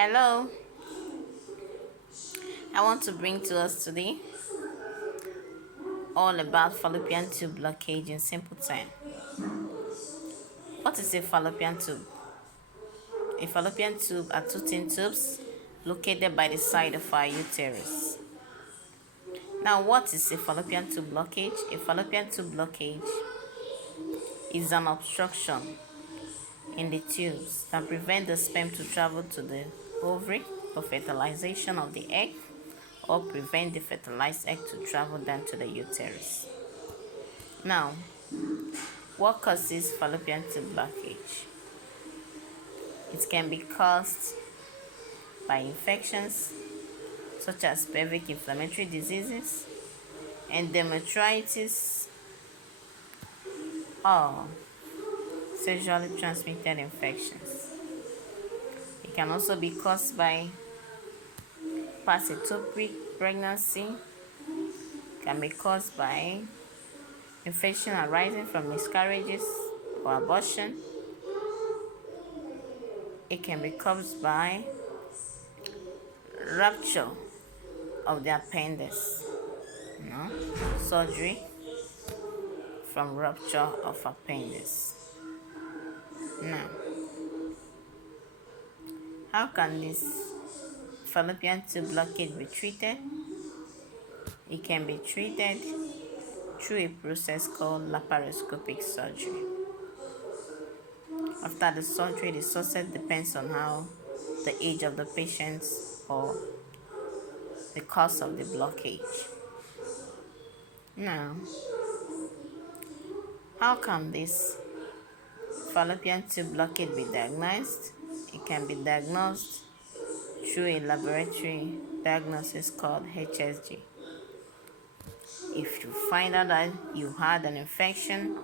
Hello, I want to bring to us today all about fallopian tube blockage in simple time. What is a fallopian tube? A fallopian tube are two thin tubes located by the side of our uterus. Now, what is a fallopian tube blockage? A fallopian tube blockage is an obstruction in the tubes that prevent the sperm to travel to the ovary for fertilization of the egg or prevent the fertilized egg to travel down to the uterus. Now, what causes fallopian tube blockage? It can be caused by infections such as pelvic inflammatory diseases, endometritis, or sexually transmitted infections. It can also be caused by parasitopic pregnancy, can be caused by infection arising from miscarriages or abortion. It can be caused by rupture of the appendix, surgery from rupture of appendix. Now, how can this fallopian tube blockage be treated? It can be treated through a process called laparoscopic surgery. After the surgery, the success depends on how the age of the patient or the cause of the blockage. Now, how can this fallopian tube blockage be diagnosed? It can be diagnosed through a laboratory diagnosis called HSG. If you find out that you had an infection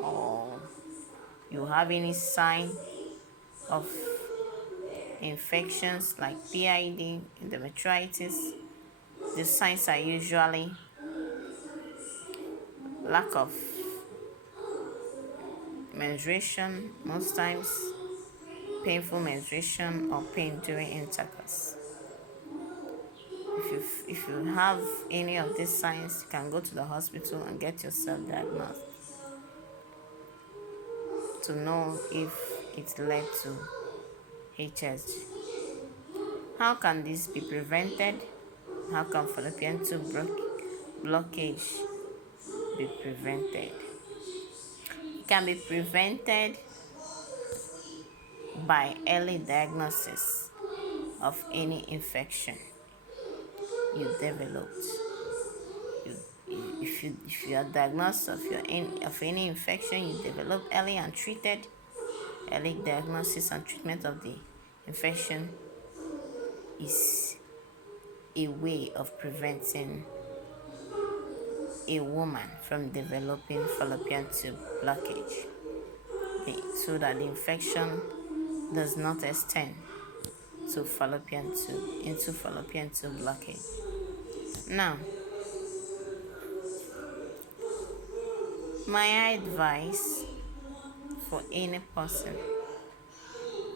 or you have any sign of infections like PID, endometritis, the signs are usually lack of menstruation, most times painful menstruation or pain during intercourse. If you have any of these signs, you can go to the hospital and get yourself diagnosed to know if it led to HSG. How can this be prevented? How can fallopian tube blockage be prevented? It can be prevented by early diagnosis of any infection you developed. If you are diagnosed of any infection you develop early and treated, early diagnosis and treatment of the infection is a way of preventing a woman from developing fallopian tube blockage, so that the infection does not extend to fallopian tube blockage. Now, my advice for any person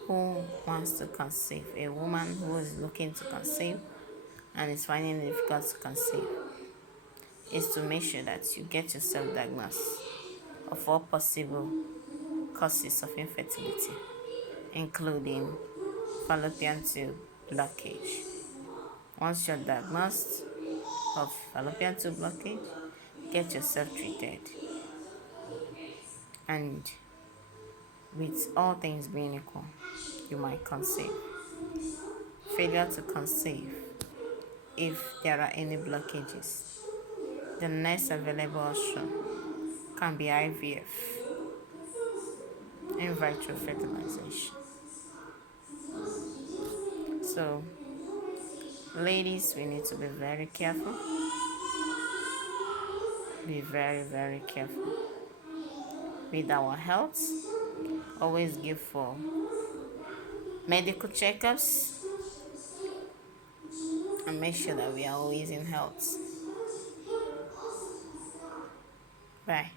who wants to conceive, a woman who is looking to conceive and is finding it difficult to conceive, is to make sure that you get yourself diagnosed of all possible causes of infertility, including fallopian tube blockage. Once you're diagnosed of fallopian tube blockage, get yourself treated. And with all things being equal, you might conceive. Failure to conceive, if there are any blockages, the next available option can be IVF, in vitro fertilization. So, ladies, we need to be very careful. Be very, very careful with our health. Always give for medical checkups and make sure that we are always in health. Bye.